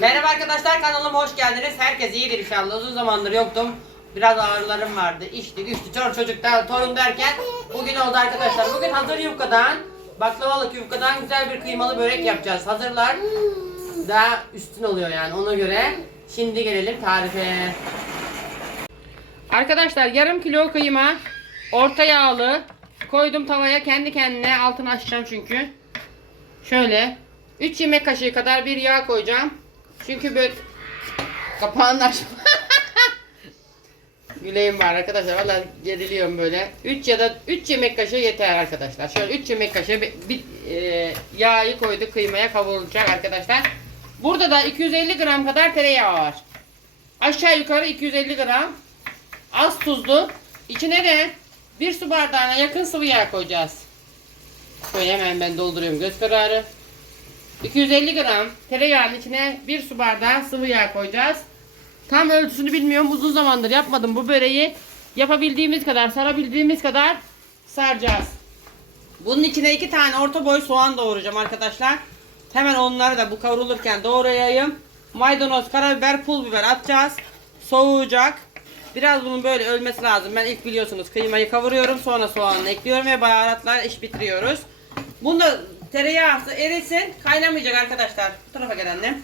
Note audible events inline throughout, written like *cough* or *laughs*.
Merhaba arkadaşlar kanalıma hoş geldiniz. Herkes iyidir inşallah. Uzun zamandır yoktum. Biraz ağrılarım vardı. İşti, güçtü, çor çocuklar, torun derken bugün oldu arkadaşlar. Bugün hazır yufkadan, baklavalık yufkadan güzel bir kıymalı börek yapacağız. Hazırlar. Daha üstün oluyor yani ona göre. Şimdi gelelim tarife. Arkadaşlar yarım kilo kıyma, orta yağlı, koydum tavaya kendi kendine altını açacağım çünkü. Şöyle 3 yemek kaşığı kadar bir yağ koyacağım. Çünkü böyle kapağını aç. *laughs* Güleyim var arkadaşlar. Valla geriliyorum böyle. 3 ya da 3 yemek kaşığı yeter arkadaşlar. Şöyle 3 yemek kaşığı bir, bir e, yağı koyduk kıymaya kavrulacak arkadaşlar. Burada da 250 gram kadar tereyağı var. Aşağı yukarı 250 gram. Az tuzlu. İçine de bir su bardağına yakın sıvı yağ koyacağız. Şöyle hemen ben dolduruyorum göz kararı. 250 gram tereyağının içine bir su bardağı sıvı yağ koyacağız. Tam ölçüsünü bilmiyorum. Uzun zamandır yapmadım bu böreği. Yapabildiğimiz kadar, sarabildiğimiz kadar saracağız. Bunun içine iki tane orta boy soğan doğrayacağım arkadaşlar. Hemen onları da bu kavrulurken doğrayayım. Maydanoz, karabiber, pul biber atacağız. Soğuyacak. Biraz bunun böyle ölmesi lazım. Ben ilk biliyorsunuz kıymayı kavuruyorum. Sonra soğanını ekliyorum ve baharatla iş bitiriyoruz. Bunda tereyağı erisin. Kaynamayacak arkadaşlar. Bu tarafa gel annem.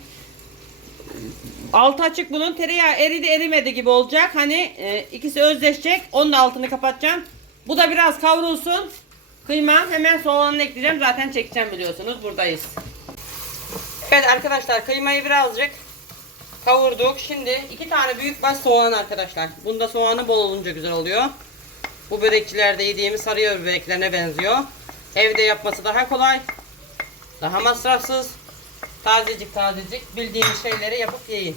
Altı açık bunun. Tereyağı eridi erimedi gibi olacak. Hani e, ikisi özleşecek. Onun da altını kapatacağım. Bu da biraz kavrulsun. Kıyma hemen soğanını ekleyeceğim. Zaten çekeceğim biliyorsunuz. Buradayız. Evet arkadaşlar kıymayı birazcık kavurduk. Şimdi iki tane büyük baş soğan arkadaşlar. Bunda soğanı bol olunca güzel oluyor. Bu börekçilerde yediğimiz sarıyor böreklerine benziyor. Evde yapması daha kolay. Daha masrafsız. Tazecik tazecik bildiğimiz şeyleri yapıp yiyin.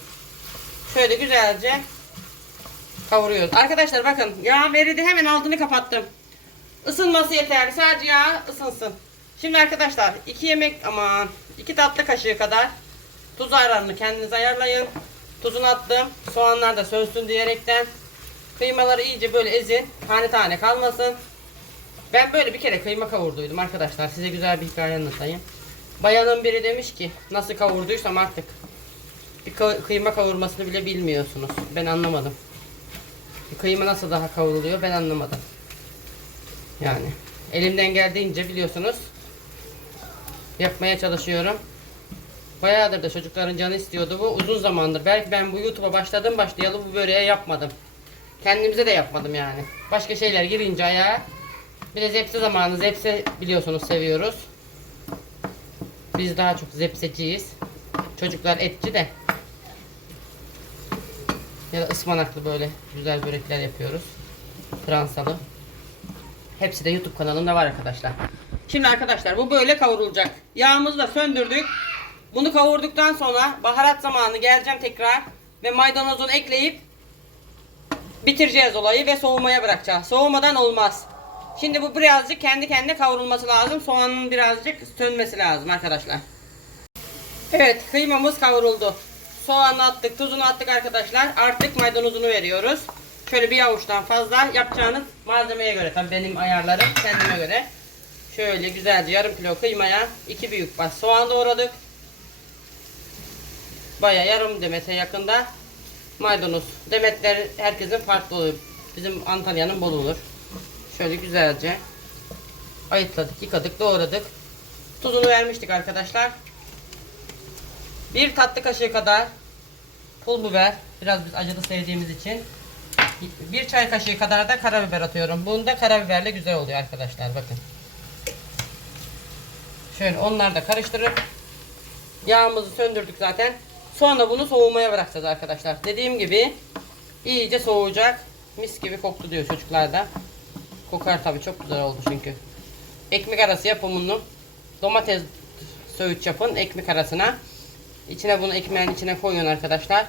Şöyle güzelce kavuruyoruz. Arkadaşlar bakın yağım eridi hemen altını kapattım. Isınması yeterli. Sadece yağ ısınsın. Şimdi arkadaşlar 2 yemek aman 2 tatlı kaşığı kadar tuz ayarını kendiniz ayarlayın. Tuzunu attım. Soğanlar da sönsün diyerekten. Kıymaları iyice böyle ezin. Tane tane kalmasın. Ben böyle bir kere kıyma kavurduydum arkadaşlar. Size güzel bir hikaye anlatayım. Bayanın biri demiş ki nasıl kavurduysam artık bir kıyma kavurmasını bile bilmiyorsunuz. Ben anlamadım. Kıyma nasıl daha kavruluyor ben anlamadım. Yani elimden geldiğince biliyorsunuz yapmaya çalışıyorum. Bayağıdır da çocukların canı istiyordu bu. Uzun zamandır. Belki ben bu YouTube'a başladım başlayalı bu böreği yapmadım. Kendimize de yapmadım yani. Başka şeyler girince ayağa bir de zepse zamanı. Zepse biliyorsunuz seviyoruz. Biz daha çok zepseciyiz. Çocuklar etçi de. Ya da ıspanaklı böyle güzel börekler yapıyoruz. Fransalı. Hepsi de YouTube kanalımda var arkadaşlar. Şimdi arkadaşlar bu böyle kavrulacak. Yağımızı da söndürdük. Bunu kavurduktan sonra baharat zamanı geleceğim tekrar. Ve maydanozunu ekleyip bitireceğiz olayı ve soğumaya bırakacağız. Soğumadan olmaz. Şimdi bu birazcık kendi kendine kavrulması lazım. Soğanın birazcık sönmesi lazım arkadaşlar. Evet kıymamız kavruldu. Soğanı attık, tuzunu attık arkadaşlar. Artık maydanozunu veriyoruz. Şöyle bir avuçtan fazla yapacağınız malzemeye göre. Tabii benim ayarlarım kendime göre. Şöyle güzelce yarım kilo kıymaya iki büyük baş soğan doğradık. Baya yarım demete yakında maydanoz. Demetler herkesin farklı oluyor. Bizim Antalya'nın bol olur. Şöyle güzelce ayıtladık, yıkadık, doğradık. Tuzunu vermiştik arkadaşlar. Bir tatlı kaşığı kadar pul biber. Biraz biz acılı sevdiğimiz için. Bir çay kaşığı kadar da karabiber atıyorum. Bunda karabiberle güzel oluyor arkadaşlar. Bakın. Şöyle onları da karıştırıp yağımızı söndürdük zaten. Sonra bunu soğumaya bırakacağız arkadaşlar. Dediğim gibi iyice soğuyacak. Mis gibi koktu diyor çocuklar da. Kokar tabi çok güzel oldu çünkü. Ekmek arası yapımını domates söğüt yapın ekmek arasına. İçine bunu ekmeğin içine koyun arkadaşlar.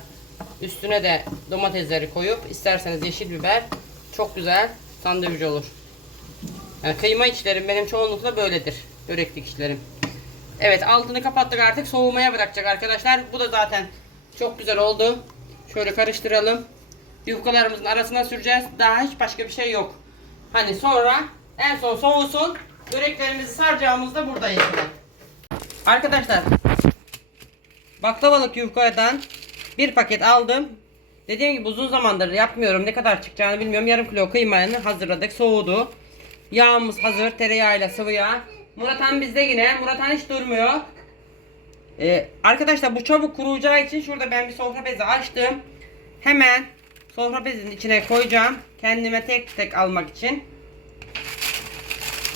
Üstüne de domatesleri koyup isterseniz yeşil biber çok güzel sandviç olur. Yani kıyma içlerim benim çoğunlukla böyledir. Böreklik içlerim. Evet altını kapattık artık soğumaya bırakacak arkadaşlar. Bu da zaten çok güzel oldu. Şöyle karıştıralım. Yufkalarımızın arasına süreceğiz. Daha hiç başka bir şey yok. Hani sonra en son soğusun. Böreklerimizi saracağımızda buradayız. yine. Arkadaşlar baklavalık yufkadan bir paket aldım. Dediğim gibi uzun zamandır yapmıyorum. Ne kadar çıkacağını bilmiyorum. Yarım kilo kıymayı hazırladık. Soğudu. Yağımız hazır. Tereyağıyla sıvı yağ. Murat Han bizde yine. Murat Han hiç durmuyor. Ee, arkadaşlar bu çabuk kuruyacağı için şurada ben bir sofra bezi açtım. Hemen sofra bezinin içine koyacağım. Kendime tek tek almak için.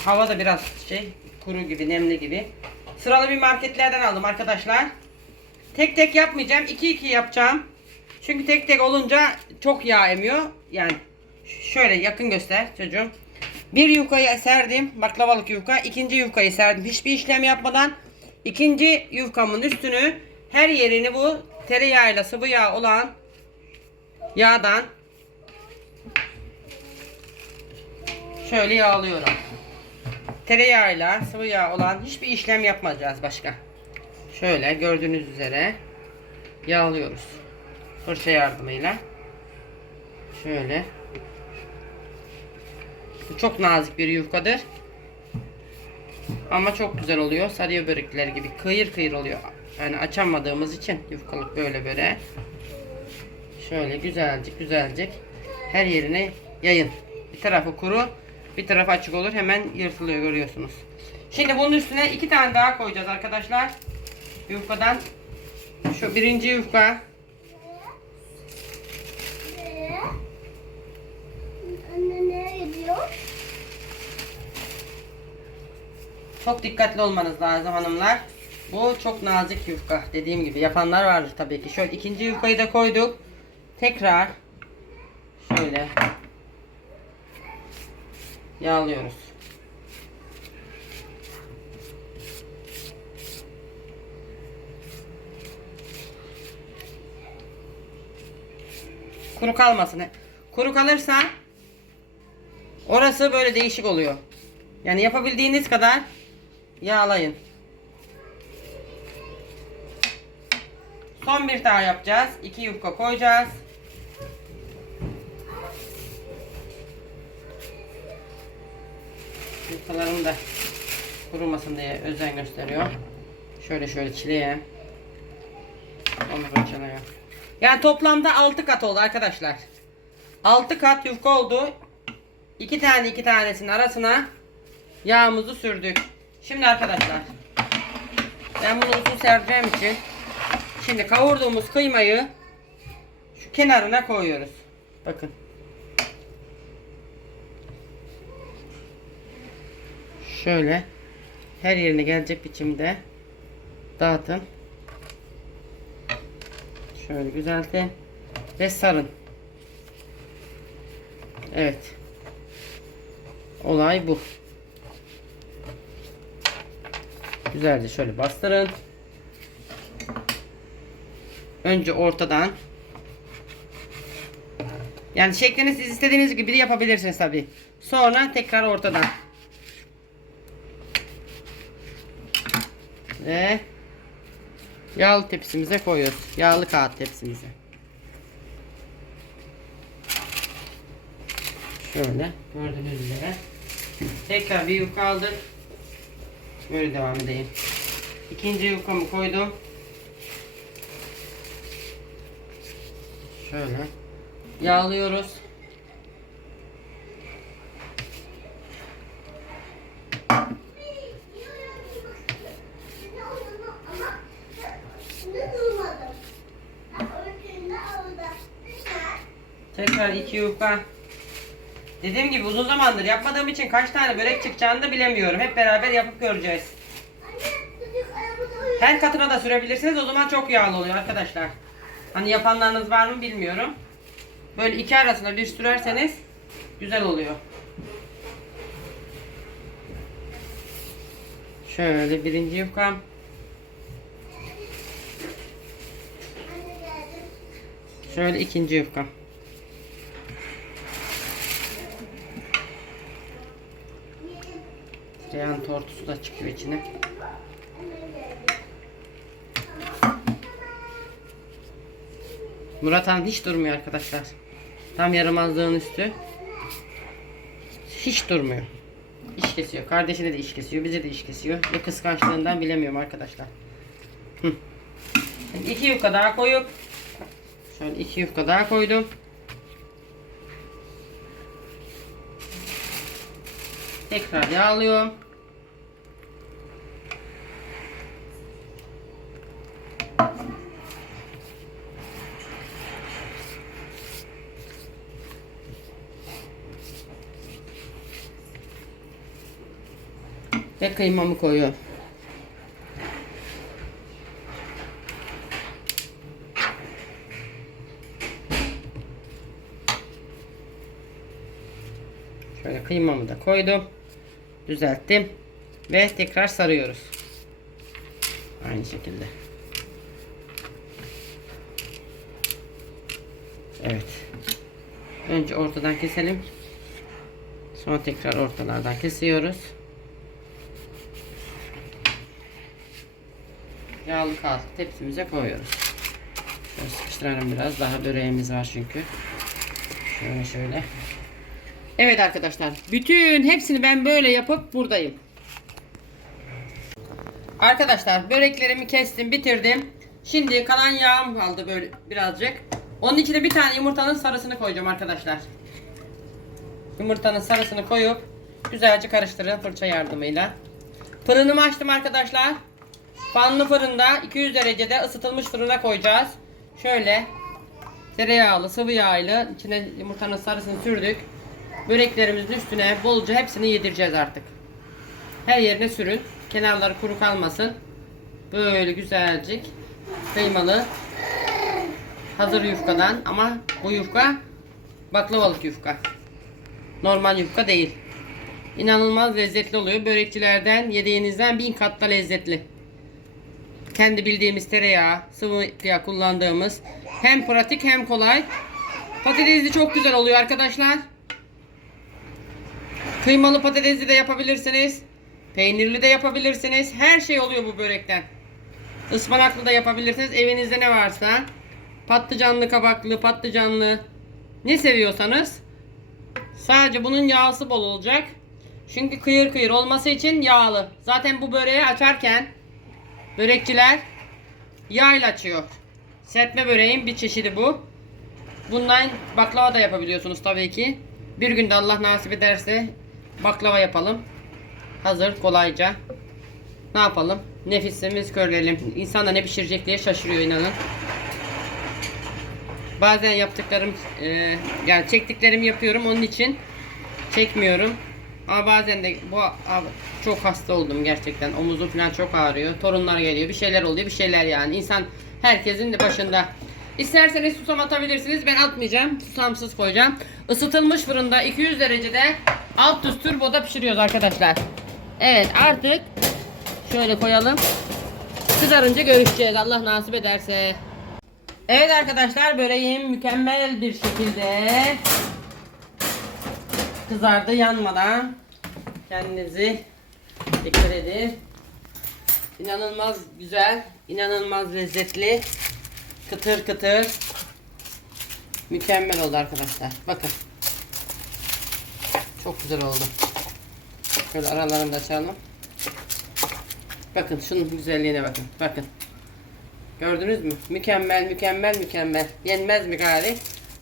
Hava da biraz şey kuru gibi, nemli gibi. Sıralı bir marketlerden aldım arkadaşlar. Tek tek yapmayacağım. 2-2 yapacağım. Çünkü tek tek olunca çok yağ emiyor. Yani şöyle yakın göster çocuğum. Bir yufkayı serdim. Baklavalık yufka. İkinci yufkayı serdim. Hiçbir işlem yapmadan. ikinci yufkamın üstünü her yerini bu tereyağıyla sıvı yağ olan yağdan şöyle yağlıyorum. Tereyağıyla sıvı yağ olan hiçbir işlem yapmayacağız başka. Şöyle gördüğünüz üzere yağlıyoruz. Fırça yardımıyla. Şöyle. Bu çok nazik bir yufkadır. Ama çok güzel oluyor. Sarıyor börekler gibi kıyır kıyır oluyor. Yani açamadığımız için yufkalık böyle böyle. Şöyle güzelcik güzelcik her yerine yayın. Bir tarafı kuru, bir tarafı açık olur. Hemen yırtılıyor görüyorsunuz. Şimdi bunun üstüne iki tane daha koyacağız arkadaşlar. Yufkadan. Şu birinci yufka. Çok dikkatli olmanız lazım hanımlar. Bu çok nazik yufka. Dediğim gibi yapanlar vardır tabii ki. Şöyle ikinci yufkayı da koyduk. Tekrar şöyle yağlıyoruz. Kuru kalmasın. Kuru kalırsa orası böyle değişik oluyor. Yani yapabildiğiniz kadar yağlayın. Son bir daha yapacağız. İki yufka koyacağız. Yufkalarım da kurumasın diye özen gösteriyor. Şöyle şöyle çileye. Onu fırçalıyor. Yani toplamda 6 kat oldu arkadaşlar. 6 kat yufka oldu. 2 tane 2 tanesinin arasına yağımızı sürdük. Şimdi arkadaşlar ben bunu uzun sereceğim için şimdi kavurduğumuz kıymayı şu kenarına koyuyoruz. Bakın. Şöyle her yerine gelecek biçimde dağıtın. Şöyle güzeltin ve sarın. Evet. Olay bu. Güzelce şöyle bastırın. Önce ortadan. Yani şeklini siz istediğiniz gibi de yapabilirsiniz tabi. Sonra tekrar ortadan. Ve yağlı tepsimize koyuyoruz. Yağlı kağıt tepsimize. Şöyle gördüğünüz üzere. Tekrar bir yufka aldık. Böyle devam edeyim. İkinci yufkamı koydum. Şöyle. Yağlıyoruz. Ama şimdi durmadım. Öykünde orada. Tekrar iki yufka. Dediğim gibi uzun zamandır yapmadığım için kaç tane börek çıkacağını da bilemiyorum. Hep beraber yapıp göreceğiz. Her katına da sürebilirsiniz. O zaman çok yağlı oluyor arkadaşlar. Hani yapanlarınız var mı bilmiyorum. Böyle iki arasına bir sürerseniz güzel oluyor. Şöyle birinci yufkam. Şöyle ikinci yufkam. Reyhan tortusu da çıkıyor içine. Murat Han hiç durmuyor arkadaşlar. Tam yaramazlığın üstü. Hiç durmuyor. İş kesiyor. Kardeşine de iş kesiyor. Bize de iş kesiyor. Ne kıskançlığından bilemiyorum arkadaşlar. Hı. İki yufka daha koyup şöyle iki yufka daha koydum. Tekrar yağlıyorum. Ve kıymamı koyuyorum. Şöyle kıymamı da koydum. Düzelttim. Ve tekrar sarıyoruz. Aynı şekilde. Evet. Önce ortadan keselim. Sonra tekrar ortalardan kesiyoruz. Yağlı kağıt tepsimize koyuyoruz. Şöyle sıkıştıralım biraz. Daha böreğimiz var çünkü. Şöyle şöyle. Evet arkadaşlar. Bütün hepsini ben böyle yapıp buradayım. Arkadaşlar böreklerimi kestim bitirdim. Şimdi kalan yağım kaldı böyle birazcık. Onun içine bir tane yumurtanın sarısını koyacağım arkadaşlar. Yumurtanın sarısını koyup güzelce karıştırın fırça yardımıyla. Fırınımı açtım arkadaşlar. Fanlı fırında 200 derecede ısıtılmış fırına koyacağız. Şöyle tereyağlı, sıvı yağlı içine yumurtanın sarısını sürdük. Böreklerimizin üstüne bolca hepsini yedireceğiz artık. Her yerine sürün. Kenarları kuru kalmasın. Böyle güzelcik kıymalı hazır yufkadan ama bu yufka baklavalık yufka. Normal yufka değil. İnanılmaz lezzetli oluyor. Börekçilerden yediğinizden bin kat da lezzetli. Kendi bildiğimiz tereyağı, sıvı yağ kullandığımız hem pratik hem kolay. Patatesli çok güzel oluyor arkadaşlar. Kıymalı patatesli de yapabilirsiniz. Peynirli de yapabilirsiniz. Her şey oluyor bu börekten. Ispanaklı da yapabilirsiniz. Evinizde ne varsa. Patlıcanlı, kabaklı, patlıcanlı. Ne seviyorsanız. Sadece bunun yağısı bol olacak. Çünkü kıyır kıyır olması için yağlı. Zaten bu böreği açarken börekçiler yağ ile açıyor. Serpme böreğin bir çeşidi bu. Bundan baklava da yapabiliyorsunuz tabii ki. Bir günde Allah nasip ederse baklava yapalım. Hazır kolayca. Ne yapalım? Nefisimiz körleyelim. İnsan da ne pişirecek diye şaşırıyor inanın. Bazen yaptıklarım e, yani çektiklerimi yapıyorum onun için çekmiyorum. Ama bazen de bu çok hasta oldum gerçekten. Omuzum falan çok ağrıyor. Torunlar geliyor. Bir şeyler oluyor. Bir şeyler yani. İnsan herkesin de başında. İsterseniz susam atabilirsiniz. Ben atmayacağım. Susamsız koyacağım. Isıtılmış fırında 200 derecede alt üst turboda pişiriyoruz arkadaşlar. Evet artık şöyle koyalım. Kızarınca görüşeceğiz. Allah nasip ederse. Evet arkadaşlar böreğim mükemmel bir şekilde kızardı yanmadan. Kendinizi dikkat edin. İnanılmaz güzel, inanılmaz lezzetli. Kıtır kıtır. Mükemmel oldu arkadaşlar. Bakın. Çok güzel oldu. Şöyle aralarını da açalım. Bakın şunun güzelliğine bakın. Bakın. Gördünüz mü? Mükemmel, mükemmel, mükemmel. Yenmez mi gari?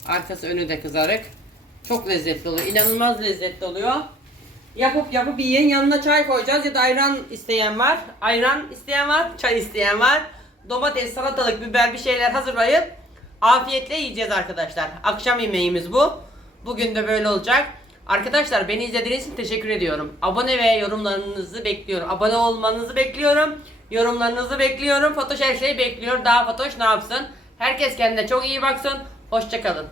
Arkası önü de kızarık. Çok lezzetli oluyor. İnanılmaz lezzetli oluyor. Yapıp yapıp yiyin. Yanına çay koyacağız ya da ayran isteyen var. Ayran isteyen var, çay isteyen var. Domates, salatalık, biber bir şeyler hazırlayıp afiyetle yiyeceğiz arkadaşlar. Akşam yemeğimiz bu. Bugün de böyle olacak. Arkadaşlar beni izlediğiniz için teşekkür ediyorum. Abone ve yorumlarınızı bekliyorum. Abone olmanızı bekliyorum. Yorumlarınızı bekliyorum. Fatoş her şeyi bekliyor. Daha Fatoş ne yapsın? Herkes kendine çok iyi baksın. Hoşçakalın.